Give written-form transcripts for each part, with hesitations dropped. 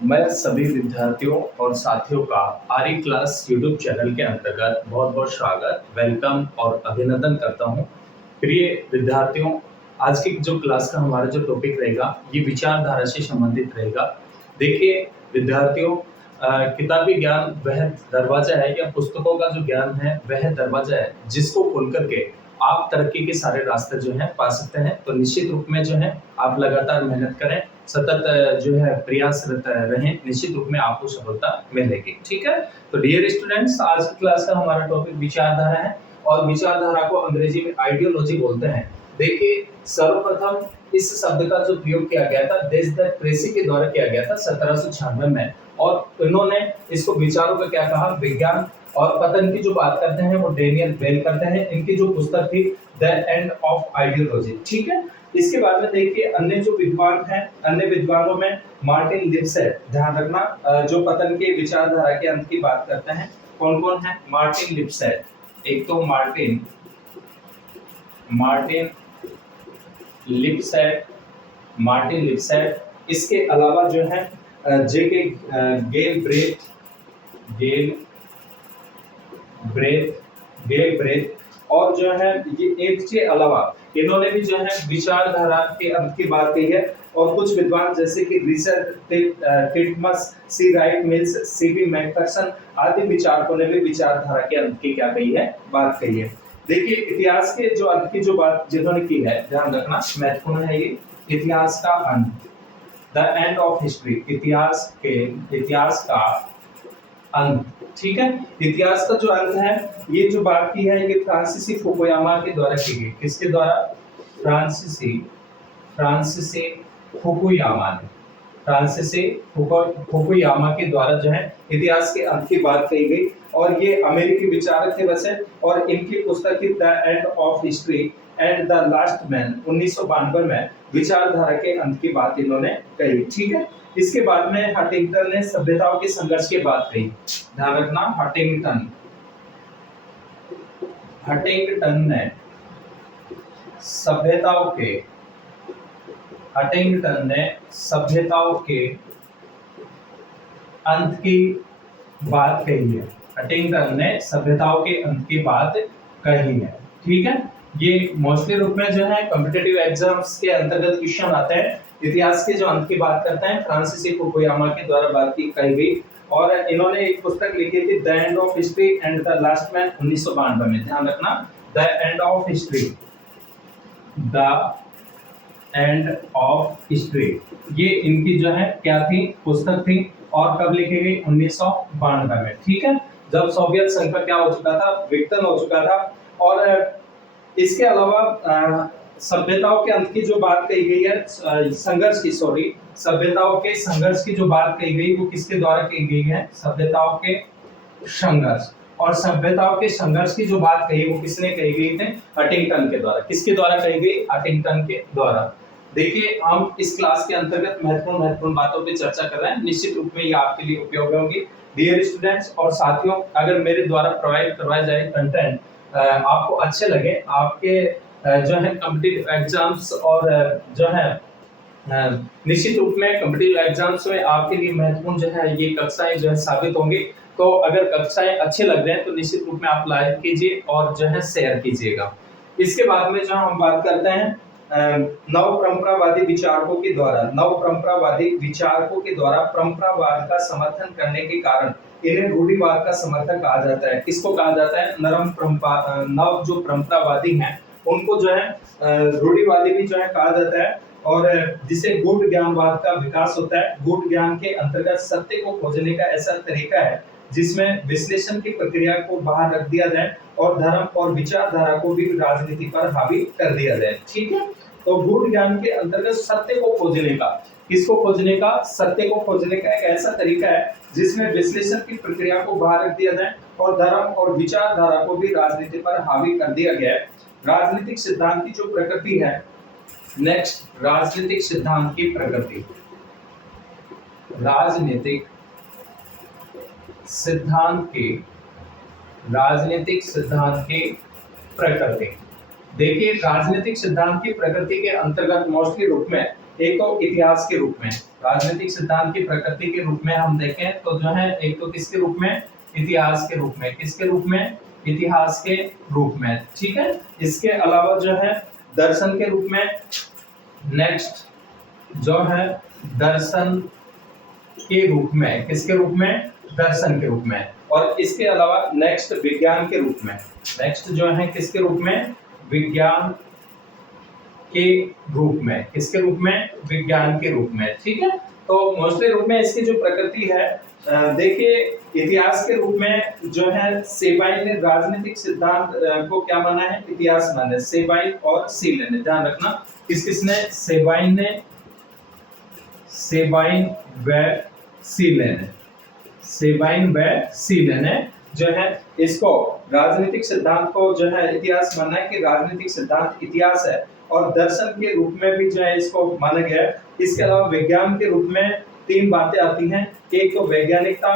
मैं सभी विद्यार्थियों और साथियों का आर्य क्लास यूट्यूब चैनल के अंतर्गत बहुत बहुत स्वागत, वेलकम और अभिनंदन करता हूं। प्रिय विद्यार्थियों, आज की जो क्लास का हमारा जो टॉपिक रहेगा ये विचारधारा से संबंधित रहेगा। देखिए विद्यार्थियों, किताबी ज्ञान वह दरवाजा है या पुस्तकों का जो ज्ञान है वह दरवाजा है जिसको खोल करके आप तरक्की के सारे रास्ते जो हैं पा सकते हैं। तो निश्चित रूप में जो है आप लगातार मेहनत करें, सतत जो है प्रयासरत रहें, निश्चित रूप में आपको सफलता मिलेगी। ठीक है, तो डियर स्टूडेंट्स, आज की क्लास का हमारा टॉपिक विचारधारा है और विचारधारा को अंग्रेजी में आइडियोलॉजी बोलते हैं। देखिए सर्वप्रथम इस शब्द का जो प्रयोग किया गया था देशदत्त प्रेसी के द्वारा किया गया था 1796 में, और इन्होंने इसको विचारों का क्या कहा, विज्ञान और पतन की जो बात करते हैं वो डेनियल बेल करते हैं। इनकी जो पुस्तक थी द एंड ऑफ आइडियोलॉजी। ठीक है, इसके बाद में देखिए अन्य जो विद्वान हैं, अन्य विद्वानों में मार्टिन लिप्सेट, ध्यान रखना, जो पतन के विचारधारा के अंत की बात करते हैं। कौन कौन है? मार्टिन लिप्सेट, एक तो मार्टिन लिप्सेट, इसके अलावा जो है जेके गेल ब्रेथ और जो है ये एक के अलावा इन्होंने भी जो है विचारधारा के अंत की बात कही है। और कुछ विद्वान जैसे कि रिचर्ड टिटमस, सी राइट मिल्स, सीबी मैकफर्सन आदि विचारकों ने भी विचारधारा के अंत की क्या कही है, बात कही है। देखिए इतिहास के जो अंत की जो बात जिन्होंने की है, ध्यान रखना महत्वपूर्ण है ये, इतिहास का अंत, द एंड ऑफ हिस्ट्री, इतिहास का अंत। ठीक है, इतिहास का जो अंत है ये जो बात की है ये फ्रांसीसी फुकुयामा के द्वारा की गई। किसके द्वारा? फ्रांसीसी फुकुयामा के द्वारा जो है इतिहास के अंत की बात कही गई। और ये अमेरिकी विचारक थे वैसे, और इनकी पुस्तक थी the end of history and the last man, 1992 में विचारधारा के अंत की बात इन्होंने कही। ठीक है, इसके बाद में हंटिंगटन ने सभ्यताओं के संघर्ष की बात कही। ध्यान रखना, हंटिंगटन ने सभ्यताओं के अंत की बात कही है। हंटिंगटन ने सभ्यताओं के अंत की बात कही है। ठीक है, ये मोस्टली रूप में जो है कॉम्पिटिटिव एग्जाम्स के अंतर्गत क्वेश्चन आते हैं। इतिहास के जो अंत की बात करते हैं फ्रांसीसी फुकुयामा के द्वारा बात की कही गई, और इन्होंने एक पुस्तक लिखी थी the end of history and the last man, 1992 में। ध्यान रखना, द एंड ऑफ हिस्ट्री, ये इनकी जो है क्या थी, पुस्तक थी, और कब लिखी गई? 1992 में। ठीक है, जब सोवियत संघ का क्या हो चुका था, विघटन हो चुका था। और इसके अलावा सभ्यताओं के अंत की जो बात कही गई है, सभ्यताओं के संघर्ष की जो बात कही गई वो किसके द्वारा की गई है? सभ्यताओं के संघर्ष। और सभ्यताओं के संघर्ष की जो बात कही वो किसने कही गई थी? हंटिंगटन के द्वारा। किसके द्वारा कही गई? हंटिंगटन के द्वारा। देखिए हम इस क्लास के अंतर्गत महत्वपूर्ण बातों पे चर्चा कर रहे हैं, निश्चित रूप में ये आपके लिए उपयोगी होंगी। डियर स्टूडेंट्स और साथियों, अगर मेरे द्वारा प्रोवाइड करवाए जाए कंटेंट आपको अच्छे लगे, आपके जो है कॉम्पिटिटिव एग्जाम्स और जो है निश्चित रूप में कॉम्पिटिटिव एग्जाम्स में आपके लिए महत्वपूर्ण जो है ये कक्षाएं जो है साबित होंगी। तो अगर कक्षाएं अच्छे लग रहे हैं तो निश्चित रूप में आप लाइक कीजिए और जो है शेयर कीजिएगा। इसके बाद में जो हम बात करते हैं नवपरंपरावादी विचारकों के द्वारा परंपरावाद का समर्थन करने के कारण इन्हें रूढ़िवाद का समर्थक कहा जाता है। किसको कहा जाता है? नव जो परंपरावादी हैं उनको जो है रूढ़िवादी भी जो है कहा जाता है। और जिसे गूढ़ ज्ञानवाद का विकास होता है। गूढ़ ज्ञान के अंतर्गत सत्य को खोजने का ऐसा तरीका है जिसमें विश्लेषण की प्रक्रिया को बाहर रख दिया जाए और धर्म और विचारधारा को भी राजनीति पर हावी कर दिया जाए। ठीक है, तो गूढ़ ज्ञान के अंतर्गत सत्य को खोजने का, किसको खोजने का? सत्य को खोजने का एक ऐसा तरीका है जिसमें विश्लेषण की प्रक्रिया को बाहर रख दिया जाए और धर्म और विचारधारा को भी राजनीति पर हावी कर दिया गया है। राजनीतिक सिद्धांत की जो प्रकृति है, नेक्स्ट, राजनीतिक सिद्धांत की प्रकृति, राजनीतिक सिद्धांत की प्रकृति। देखिए राजनीतिक सिद्धांत की प्रकृति के अंतर्गत मोस्टली रूप में एक तो इतिहास के रूप में, राजनीतिक सिद्धांत की प्रकृति के रूप में हम देखें तो जो है एक तो किसके रूप में, इतिहास के रूप में, किसके रूप में, इतिहास के रूप में, ठीक है। इसके अलावा जो है दर्शन के रूप में, नेक्स्ट जो है दर्शन के रूप में, किसके रूप में, दर्शन के रूप में। और इसके अलावा नेक्स्ट विज्ञान के रूप में, नेक्स्ट जो है किसके रूप में, विज्ञान के रूप में, किसके रूप में, विज्ञान के रूप में, ठीक है। तो मोस्टली रूप में इसकी जो प्रकृति है, देखिए इतिहास के रूप में जो है सेबाइन ने राजनीतिक सिद्धांत को क्या माना है, इतिहास माना है। सेबाइन और सीले ने, ध्यान रखना किस किसने, सेबाइन ने, सेबाइन व सीले ने, सेबाइन व सीले ने जो है इसको राजनीतिक सिद्धांत को जो है इतिहास माना है कि राजनीतिक सिद्धांत इतिहास है। और दर्शन के रूप में भी जो है इसको माना गया है। इसके अलावा विज्ञान के रूप में तीन बातें आती हैं। एक तो वैज्ञानिकता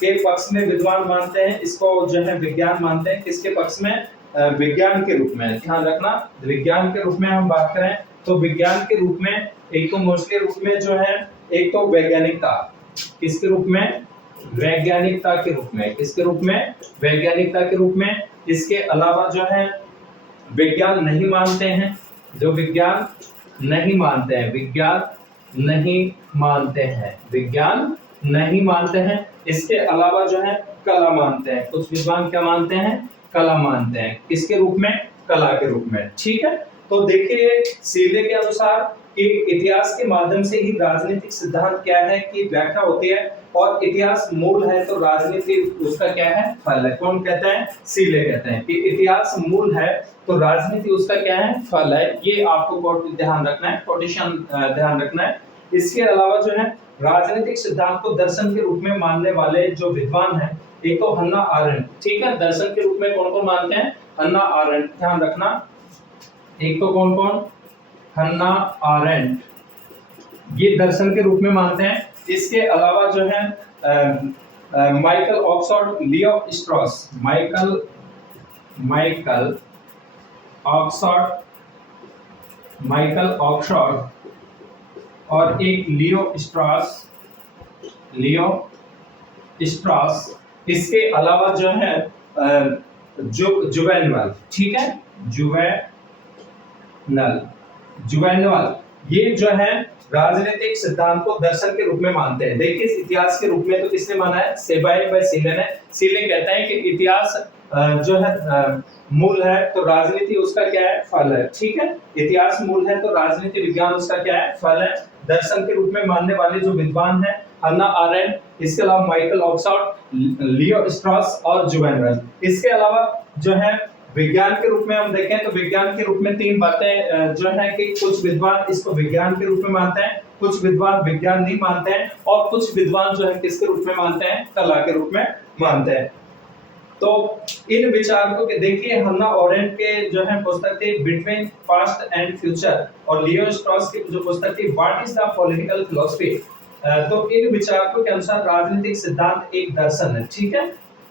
के पक्ष में विद्वान मानते हैं, इसको जो है विज्ञान मानते हैं। किसके पक्ष में, विज्ञान के रूप में, ध्यान रखना विज्ञान के रूप में हम बात करें तो विज्ञान के रूप में एक तो मोस्टली रूप में जो है एक तो वैज्ञानिकता, किसके रूप में, वैज्ञानिकता के रूप में, किसके रूप में, वैज्ञानिकता के रूप में। इसके अलावा जो है विज्ञान नहीं मानते हैं, जो विज्ञान नहीं मानते हैं, विज्ञान नहीं मानते हैं, विज्ञान नहीं मानते हैं। इसके अलावा जो है कला मानते हैं, कुछ विद्वान क्या मानते हैं, कला मानते हैं, किसके रूप में, कला के रूप में, ठीक है। तो देखिए सीले के अनुसार कि इतिहास के माध्यम से ही राजनीतिक सिद्धांत क्या है कि व्याख्या होती है, और इतिहास मूल है तो राजनीति उसका क्या है, फल है। कौन कहते हैं, सीले कहते हैं कि इतिहास मूल है तो राजनीति उसका क्या है, फल है। ये आपको ध्यान रखना है, कोटेशन ध्यान रखना है। इसके अलावा जो है राजनीतिक सिद्धांत को दर्शन के रूप में मानने वाले जो विद्वान हैं, एक तो हन्ना आरेंट, ठीक है। दर्शन के रूप में कौन कौन मानते हैं, हन्ना आरेंट, ध्यान रखना। एक तो कौन कौन, हन्ना आरेंट, ये दर्शन के रूप में मानते हैं। इसके अलावा जो है माइकल ऑक्सफोर्ड, लियो स्ट्रॉस, माइकल ऑक्सफोर्ड और एक लियो स्ट्रॉस। इसके अलावा जो है जुवेनल, ठीक है, जुवेनल, ये जो है राजनीतिक सिद्धांत को दर्शन के रूप में मानते हैं। देखिए इतिहास के रूप में तो किसने माना है, सेबाइन व सीले ने। सीले कहते हैं कि इतिहास जो है मूल है तो राजनीति उसका क्या है, फल है, ठीक है। इतिहास मूल है तो राजनीति विज्ञान उसका क्या है, फल है। दर्शन के रूप में मानने वाले जो विद्वान हैं, हन्ना आरेंट, इसके अलावा माइकल ऑक्सफोर्ड, लियो स्ट्रॉस और जुवेनल। इसके अलावा जो है विज्ञान के रूप में हम देखें तो विज्ञान के रूप में तीन बातें जो है कि कुछ विद्वान इसको विज्ञान के रूप में मानते हैं, कुछ विद्वान विज्ञान नहीं मानते हैं, और कुछ विद्वान जो है किसके रूप में मानते हैं, कला के रूप में मानते हैं। तो इन विचारकों के देखिए हन्ना आरेंट के जो है पुस्तक थी बिटवीन पास्ट एंड फ्यूचर, और लियो स्ट्रॉस की जो पुस्तक थी what is the political philosophy. तो इन विचारकों के अनुसार राजनीतिक सिद्धांत एक दर्शन है, ठीक है।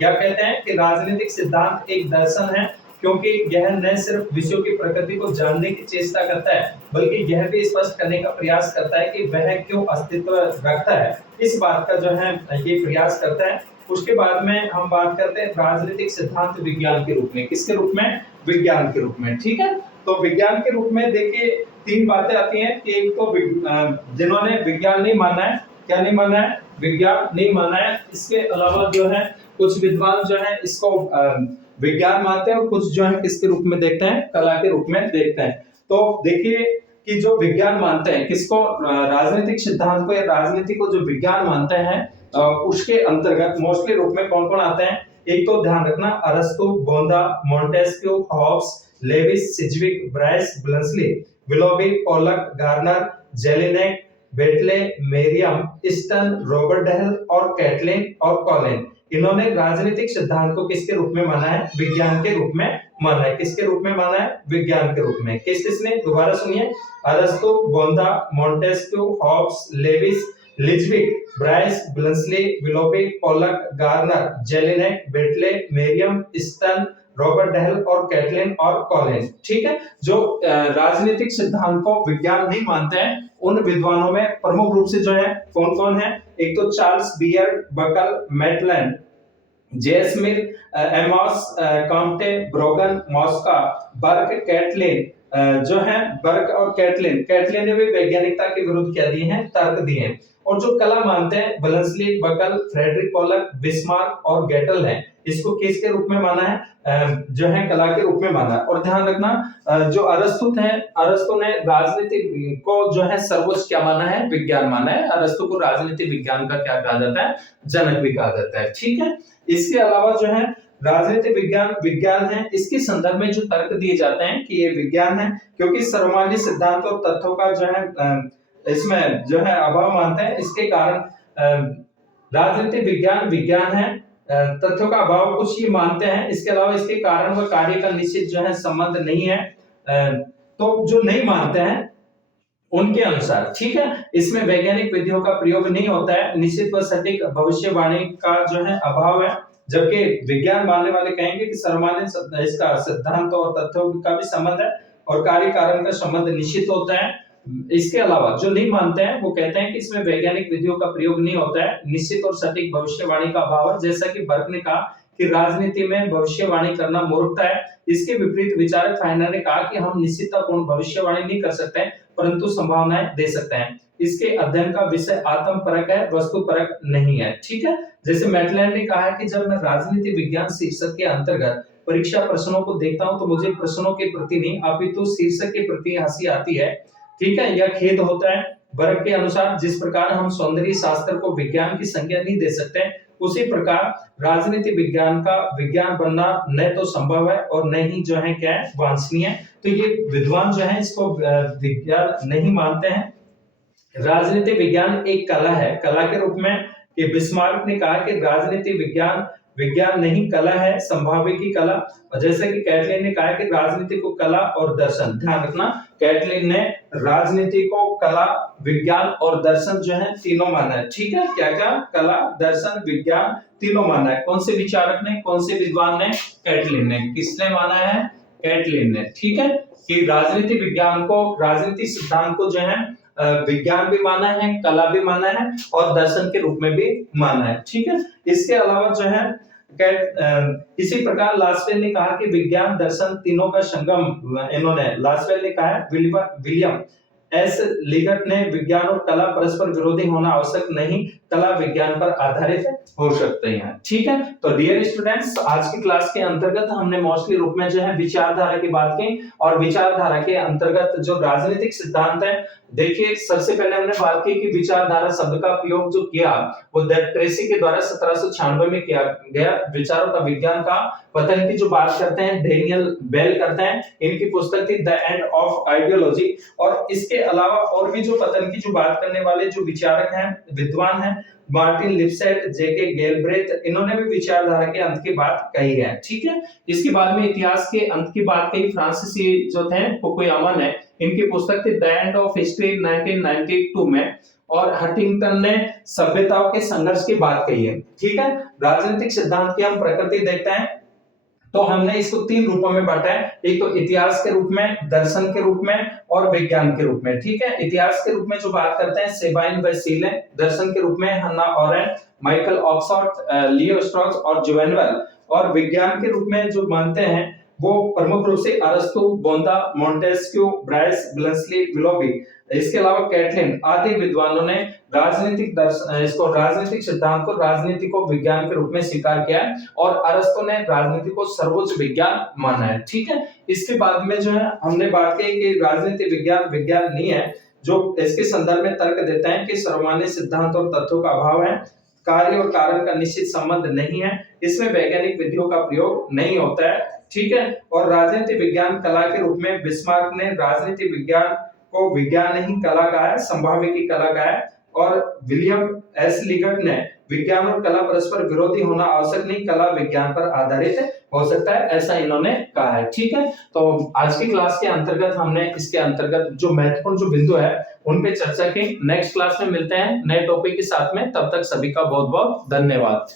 क्या कहते हैं कि राजनीतिक सिद्धांत एक दर्शन है, क्योंकि यह न सिर्फ विषयों की प्रकृति को जानने की चेष्टा करता है, बल्कि यह भी स्पष्ट करने का प्रयास करता है कि वह क्यों अस्तित्व रखता है। इस बात का जो है ये प्रयास करता है। उसके बाद में हम बात करते हैं राजनीतिक सिद्धांत विज्ञान के रूप में, किसके रूप में, विज्ञान के रूप में, ठीक है। तो विज्ञान के रूप में देखिए तीन बातें आती हैं कि एक तो जिन्होंने विज्ञान नहीं माना है, क्या नहीं माना है, विज्ञान नहीं माना है। इसके अलावा जो है कुछ विद्वान जो है इसको विज्ञान मानते हैं, और कुछ जो है किसके रूप में देखते हैं, कला के रूप में देखते हैं। तो देखिए कि जो विज्ञान मानते हैं किसको, राजनीतिक सिद्धांत को या राजनीति को जो विज्ञान मानते हैं उसके अंतर्गत मोस्टली रूप में कौन कौन आते हैं। एक तो ध्यान रखना अरस्तु, बोंदा, Montesquieu, Hobbes, Lewis, Sidgwick, Bryce, Bluntschli, Willoughby, Pollock, Garner, Jellinek, Bentley, Merriam, stun, Robert Dahl और कैटलिन और कॉलिन, इन्होंने राजनीतिक सिद्धांत को किसके रूप में माना है, विज्ञान के रूप में माना है। किसके रूप में माना है, विज्ञान के रूप में। किसने, दोबारा सुनिए, अरस्तु, बोंदा, मोंटेस्क्यू, हॉब्स, लेविस, लिज्विक, Bryce, Bluntschli, Willoughby, Pollock, Garner, Jellinek, Bentley, Merriam, stun, Robert Dahl और कैटलिन और कॉलिन। ठीक है, जो राजनीतिक सिद्धांत को विज्ञान नहीं मानते हैं उन विद्वानों में प्रमुख रूप से जो है कौन कौन है, एक तो चार्ल्स बियर्ड, बकल, मैटलैंड, जे स्मिथ, एमॉस, कॉम्टे, ब्रोगन, मॉस्का, बर्क, कैटलिन, जो है बर्क और कैटलिन ने भी वैज्ञानिकता के विरुद्ध क्या दिए हैं, तर्क दिए हैं। और जो कला मानते हैं बलंसली, बकल, फ्रेडरिक पोलक, बिस्मार्क और गेटल है, इसको किसके रूप में माना है, जो है कला के रूप में माना है। और ध्यान रखना, जो अरस्तु है, अरस्तु ने राजनीति को जो है सर्वोच्च क्या माना है, विज्ञान माना है। अरस्तु को राजनीति विज्ञान का क्या कहा जाता है, जनक भी कहा जाता है। ठीक है, इसके अलावा जो है राजनीति विज्ञान विज्ञान है, इसके संदर्भ में जो तर्क दिए जाते हैं कि ये विज्ञान है क्योंकि सर्वमान्य सिद्धांत और तथ्यों का जो है इसमें जो है अभाव मानते हैं, इसके कारण राजनीति विज्ञान विज्ञान है, तथ्यों का अभाव कुछ ही मानते हैं, इसके अलावा इसके कारण व कार्य का निश्चित जो है संबंध नहीं है। तो जो नहीं मानते हैं उनके अनुसार, ठीक है, इसमें वैज्ञानिक विधियों का प्रयोग नहीं होता है, निश्चित व सटीक भविष्यवाणी का जो है अभाव है। जबकि विज्ञान मानने वाले कहेंगे कि सर्वमान्य इसका सिद्धांत और तथ्यों का भी संबंध है और कार्य कारण का संबंध निश्चित होता है। इसके अलावा जो नहीं मानते हैं वो कहते हैं कि इसमें वैज्ञानिक विधियों का प्रयोग नहीं होता है, निश्चित और सटीक भविष्यवाणी का अभाव है। जैसा कि बर्क ने कहा कि राजनीति में भविष्यवाणी करना मूर्खता है। इसके विपरीत विचारक फाइनर ने कहा कि हम निश्चिततापूर्ण भविष्यवाणी नहीं कर सकते परंतु संभावनाएं दे सकते हैं। इसके अध्ययन का विषय आत्म परक है, वस्तु परक नहीं है। ठीक है, जैसे मैटलैंड ने कहा है कि जब मैं राजनीति विज्ञान शीर्षक के अंतर्गत परीक्षा प्रश्नों को देखता हूं तो मुझे प्रश्नों के प्रति नहीं अपितु शीर्षक के प्रति हंसी आती है। ठीक है, यह खेद होता है। बर्क के अनुसार जिस प्रकार हम सौंदर्य शास्त्र को विज्ञान की संज्ञा नहीं दे सकते, उसी प्रकार राजनीति विज्ञान का विज्ञान बनना न तो संभव है और न ही जो है क्या है वांछनीय है। तो ये विद्वान जो है इसको विज्ञान नहीं मानते हैं। राजनीति विज्ञान एक कला है, कला के रूप में कि बिस्मार्क ने कहा कि राजनीति विज्ञान विज्ञान नहीं कला है, संभाविकी कला। और जैसे कि कैटलिन ने कहा कि राजनीति को कला और दर्शन, ध्यान रखना कैटलिन ने राजनीति को कला, विज्ञान और दर्शन जो है तीनों माना है। ठीक है, क्या क्या, कला, दर्शन, विज्ञान तीनों माना है। कौन से विचारक ने, कौन से विद्वान ने, कैटलिन ने। किसने माना है, कैटलिन ने। ठीक है, कि राजनीति विज्ञान को, राजनीति सिद्धांत को जो है विज्ञान भी माना है, कला भी माना है और दर्शन के रूप में भी माना है। ठीक है, इसके अलावा जो है इसी प्रकार लासवेल ने कहा कि विज्ञान दर्शन तीनों का संगम, इन्होंने लासवेल ने कहा है। विलियम एस लिगट ने विज्ञान और कला परस्पर विरोधी होना आवश्यक नहीं, कला विज्ञान पर आधारित हो सकते हैं। ठीक है, तो डियर स्टूडेंट्स, आज की क्लास के अंतर्गत हमने मोस्टली रूप में जो है विचारधारा की बात की और विचारधारा के अंतर्गत जो राजनीतिक सिद्धांत है, देखिए सबसे पहले हमने बात की कि विचारधारा शब्द का प्रयोग जो किया वो ट्रेसी के द्वारा 1796 में किया गया। विचारों का विज्ञान का पतन की जो बात करते हैं डेनियल बेल करते हैं, इनकी पुस्तक थी द एंड ऑफ आइडियोलॉजी। और इसके अलावा और भी जो पतन की जो बात करने वाले जो विचारक हैं, विद्वान हैं, मार्टिन लिपसेट, जेके गेलब्रेथ, इन्होंने भी विचारधारा के अंत की बात कही है। ठीक है, इसके बाद में इतिहास के अंत की बात कही फ्रांसीसी जो थे फुकुयामा ने, इनकी पुस्तक थी द एंड ऑफ हिस्ट्री 1992 में। और हंटिंगटन ने सभ्यताओं के संघर्ष की बात कही है। ठीक है, राजनीतिक सिद्धांत की हम प्रकृति देखते हैं तो हमने इसको तीन रूपों में बांटा है, एक तो इतिहास के रूप में, दर्शन के रूप में और विज्ञान के रूप में। ठीक है, इतिहास के रूप में जो बात करते हैं सेबाइन व सीले, दर्शन के रूप में हन्ना ऑरेंट, माइकल ऑक्सफोर्ड, लियो स्ट्रॉस और जुवेनवेल, और विज्ञान के रूप में जो मानते हैं वो प्रमुख रूप से अरस्तु, बोंदा, मोंटेस्क्यू, ब्राइस, ब्लंसली, विलोबी, इसके अलावा कैटलिन आदि विद्वानों ने राजनीतिक दर्शन, इसको राजनीतिक सिद्धांत को, राजनीति को विज्ञान के रूप में स्वीकार किया है और अरस्तु ने राजनीति को सर्वोच्च विज्ञान माना है। ठीक है, इसके बाद में जो है हमने बात की कि राजनीति विज्ञान विज्ञान नहीं है, जो इसके संदर्भ में तर्क देते हैं कि सर्वमान्य सिद्धांत और तथ्यों का अभाव है, कार्य और कारण का निश्चित संबंध नहीं है, इसमें वैज्ञानिक विधियों का प्रयोग नहीं होता है। ठीक है, और राजनीति विज्ञान कला के रूप में बिस्मार्क ने राजनीति विज्ञान को विज्ञान नहीं कला कहा है, संभाविकी कला कहा है। और विलियम एस लिगट ने विज्ञान और कला परस्पर विरोधी होना आवश्यक नहीं, कला विज्ञान पर आधारित हो सकता है, ऐसा इन्होंने कहा है। ठीक है, तो आज की क्लास के अंतर्गत हमने इसके अंतर्गत जो महत्वपूर्ण जो बिंदु है उन पे चर्चा की। नेक्स्ट क्लास में मिलते हैं नए टॉपिक के साथ में, तब तक सभी का बहुत बहुत धन्यवाद।